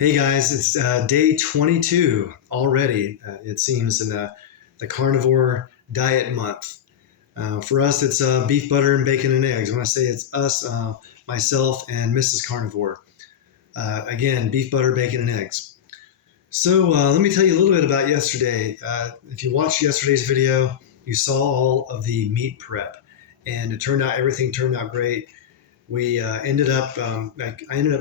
Hey guys, it's day 22 already, it seems, in the carnivore diet month. For us, it's beef, butter, and bacon and eggs. When I say it's us, myself, and Mrs. Carnivore. Again, beef, butter, bacon, and eggs. So let me tell you a little bit about yesterday. If you watched yesterday's video, you saw all of the meat prep, and everything turned out great. We I ended up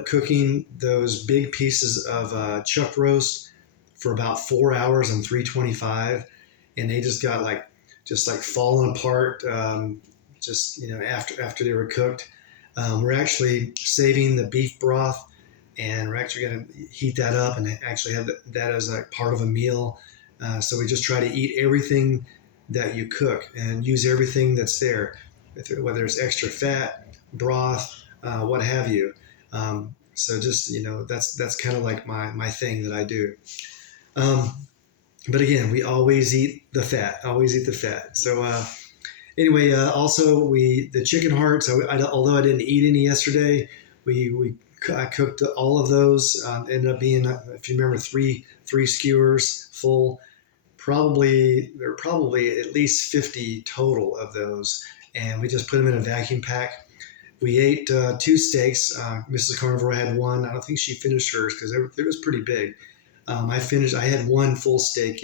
cooking those big pieces of chuck roast for about 4 hours on 325, and they just got like falling apart. After they were cooked. We're actually saving the beef broth, and we're actually going to heat that up and actually have that as like part of a meal. So we just try to eat everything that you cook and use everything that's there, whether it's extra fat, broth, what have you. So just, that's kind of like my thing that I do. But again, we always eat the fat, So also the chicken hearts, although I didn't eat any yesterday, I cooked all of those. Ended up being, if you remember, three skewers full. There were probably at least 50 total of those, and we just put them in a vacuum pack. We ate two steaks. Mrs. Carnivore had one. I don't think she finished hers because it was pretty big. I had one full steak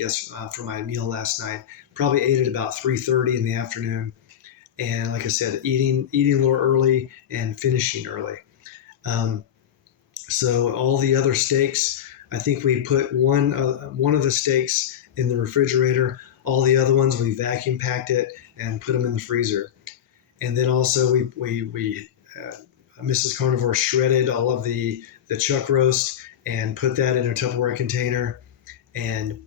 for my meal last night. Probably ate it about 3:30 in the afternoon. And like I said, eating a little early and finishing early. So all the other steaks, I think we put one of the steaks in the refrigerator. All the other ones, we vacuum packed it and put them in the freezer. And then also Mrs. Carnivore shredded all of the chuck roast and put that in a Tupperware container and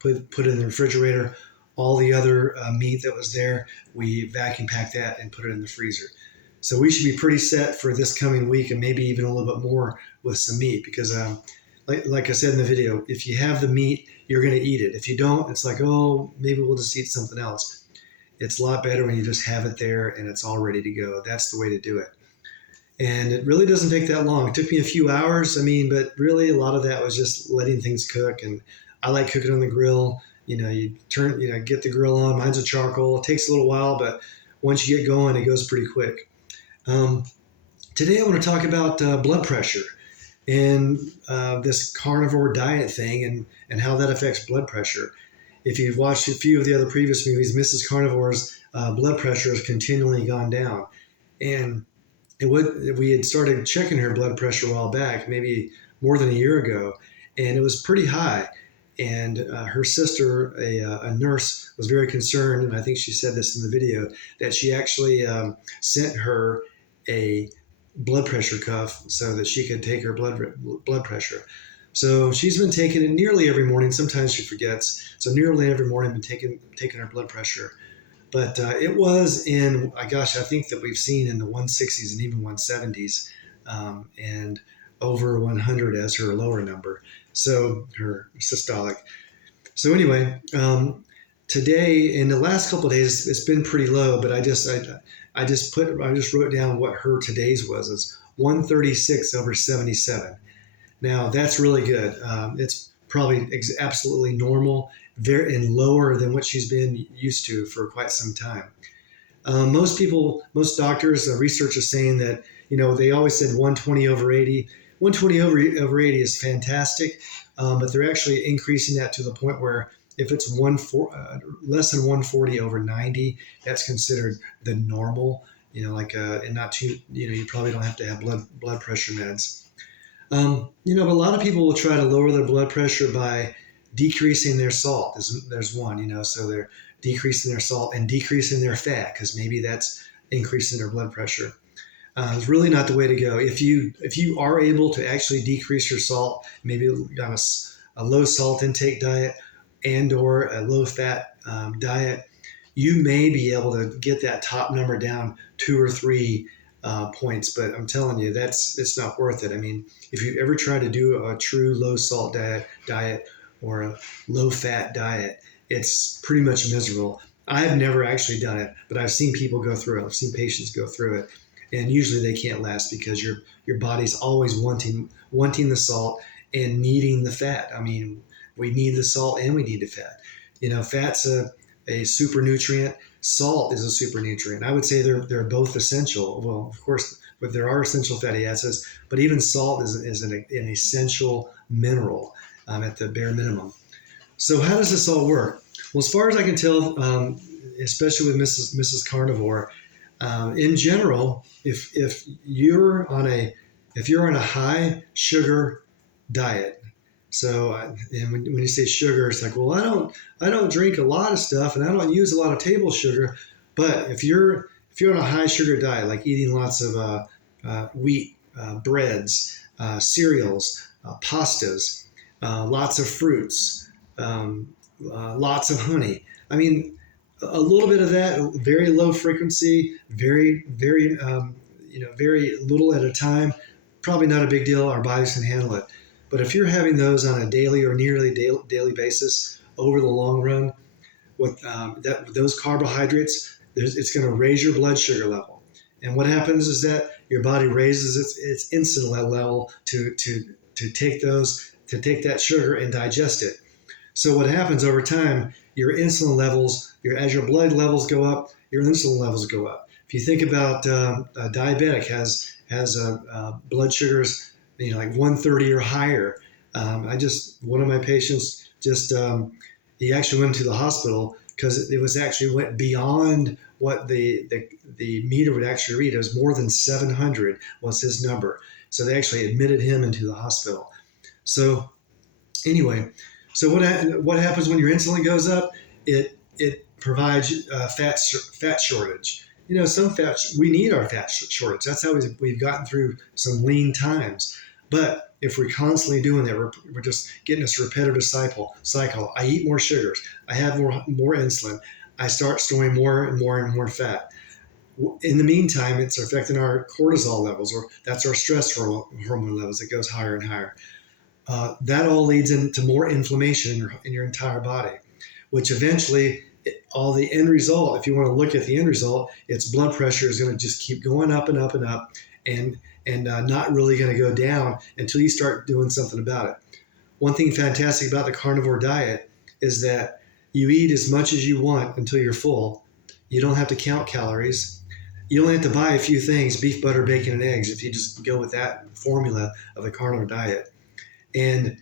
put it in the refrigerator. All the other meat that was there, we vacuum packed that and put it in the freezer. So we should be pretty set for this coming week, and maybe even a little bit more with some meat, because like I said in the video, if you have the meat, you're going to eat it. If you don't, it's like, oh, maybe we'll just eat something else. It's a lot better when you just have it there and it's all ready to go. That's the way to do it. And it really doesn't take that long. It took me a few hours, but really a lot of that was just letting things cook. And I like cooking on the grill. You get the grill on. Mine's a charcoal. It takes a little while, but once you get going, it goes pretty quick. Today I want to talk about blood pressure and this carnivore diet thing and how that affects blood pressure. If you've watched a few of the other previous movies, Mrs. Carnivore's blood pressure has continually gone down. And we had started checking her blood pressure a while back, maybe more than a year ago, and it was pretty high. And her sister, a nurse, was very concerned, and I think she said this in the video, that she actually sent her a blood pressure cuff so that she could take her blood pressure. So she's been taking it nearly every morning. Sometimes she forgets. So nearly every morning, been taking her blood pressure. But it was I think that we've seen in the 160s and even 170s, and over 100 as her lower number. So her systolic. So anyway, today, in the last couple of days, it's been pretty low. But I just wrote down what her today's was. It's 136 over 77. Now, that's really good. It's probably absolutely normal, and lower than what she's been used to for quite some time. Most doctors, research is saying that, they always said 120 over 80. 120 over 80 is fantastic, but they're actually increasing that to the point where if it's less than 140 over 90, that's considered the normal, and not too, you probably don't have to have blood pressure meds. But a lot of people will try to lower their blood pressure by decreasing their salt. There's one, so they're decreasing their salt and decreasing their fat, because maybe that's increasing their blood pressure. It's really not the way to go. If you are able to actually decrease your salt, maybe on a low salt intake diet and or a low fat diet, you may be able to get that top number down 2 or 3 points, but I'm telling you, it's not worth it. If you ever try to do a true low salt diet or a low fat diet, it's pretty much miserable. I've never actually done it, but I've seen people go through it. I've seen patients go through it, and usually they can't last because your body's always wanting the salt, and needing the fat. I mean, we need the salt and we need the fat. Fat's a super nutrient. Salt is a super nutrient. I would say they're both essential. Well, of course, but there are essential fatty acids, but even salt is an essential mineral at the bare minimum. So how does this all work? Well, as far as I can tell, especially with Mrs. Carnivore, in general, if you're on a high sugar diet, so and when you say sugar, it's like, well, I don't drink a lot of stuff and I don't use a lot of table sugar, but if you're on a high sugar diet, like eating lots of wheat, breads, cereals, pastas, lots of fruits, lots of honey. I mean, a little bit of that, very low frequency, very little at a time. Probably not a big deal. Our bodies can handle it. But if you're having those on a daily or nearly daily basis over the long run, those carbohydrates, it's going to raise your blood sugar level. And what happens is that your body raises its insulin level to take that sugar and digest it. So what happens over time, your insulin levels, as your blood levels go up, your insulin levels go up. If you think about a diabetic has blood sugars, like 130 or higher. One of my patients he actually went to the hospital because went beyond what the meter would actually read. It was more than 700 was his number. So they actually admitted him into the hospital. So anyway, so what happens when your insulin goes up? It provides fat shortage. Some fat, we need our fat shortage. That's how we've gotten through some lean times. But if we're constantly doing that, we're just getting this repetitive cycle. I eat more sugars. I have more insulin. I start storing more and more and more fat. In the meantime, it's affecting our cortisol levels, or that's our stress hormone levels. It goes higher and higher. That all leads into more inflammation in your entire body, which eventually, all the end result, if you want to look at the end result, its blood pressure is going to just keep going up and up and up, and not really going to go down until you start doing something about it. One thing fantastic about the carnivore diet is that you eat as much as you want until you're full. You don't have to count calories. You only have to buy a few things: beef, butter, bacon, and eggs, if you just go with that formula of the carnivore diet. And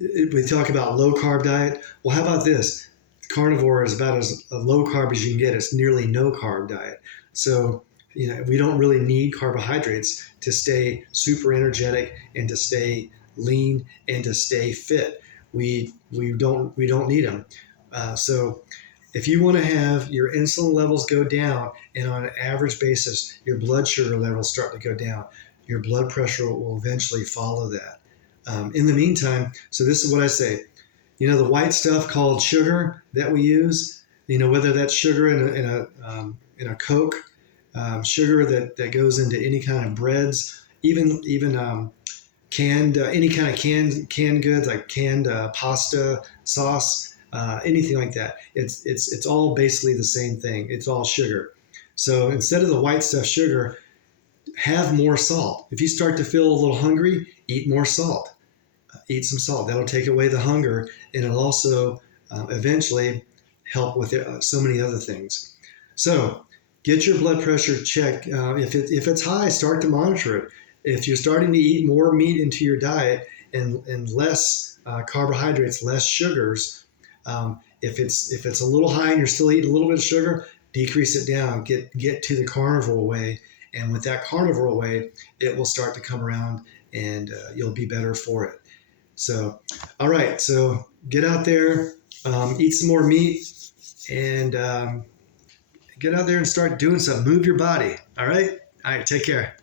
we talk about low carb diet. Well, how about this? Carnivore is about as low carb as you can get. It's nearly no carb diet. So, we don't really need carbohydrates to stay super energetic and to stay lean and to stay fit. We don't need them. So if you want to have your insulin levels go down, and on an average basis, your blood sugar levels start to go down, your blood pressure will eventually follow that. In the meantime, so this is what I say. The white stuff called sugar that we use, whether that's sugar in a Coke, sugar that goes into any kind of breads, even canned any kind of canned goods like canned pasta sauce, anything like that. It's all basically the same thing. It's all sugar. So instead of the white stuff sugar, have more salt. If you start to feel a little hungry, eat more salt. Eat some salt. That'll take away the hunger, and it'll also eventually help with so many other things. So get your blood pressure checked. If it's high, start to monitor it. If you're starting to eat more meat into your diet and less carbohydrates, less sugars, if it's a little high and you're still eating a little bit of sugar, decrease it down. Get to the carnivore way, and with that carnivore way, it will start to come around, and you'll be better for it. So, all right. So get out there, eat some more meat, and get out there and start doing something. Move your body. All right. All right. Take care.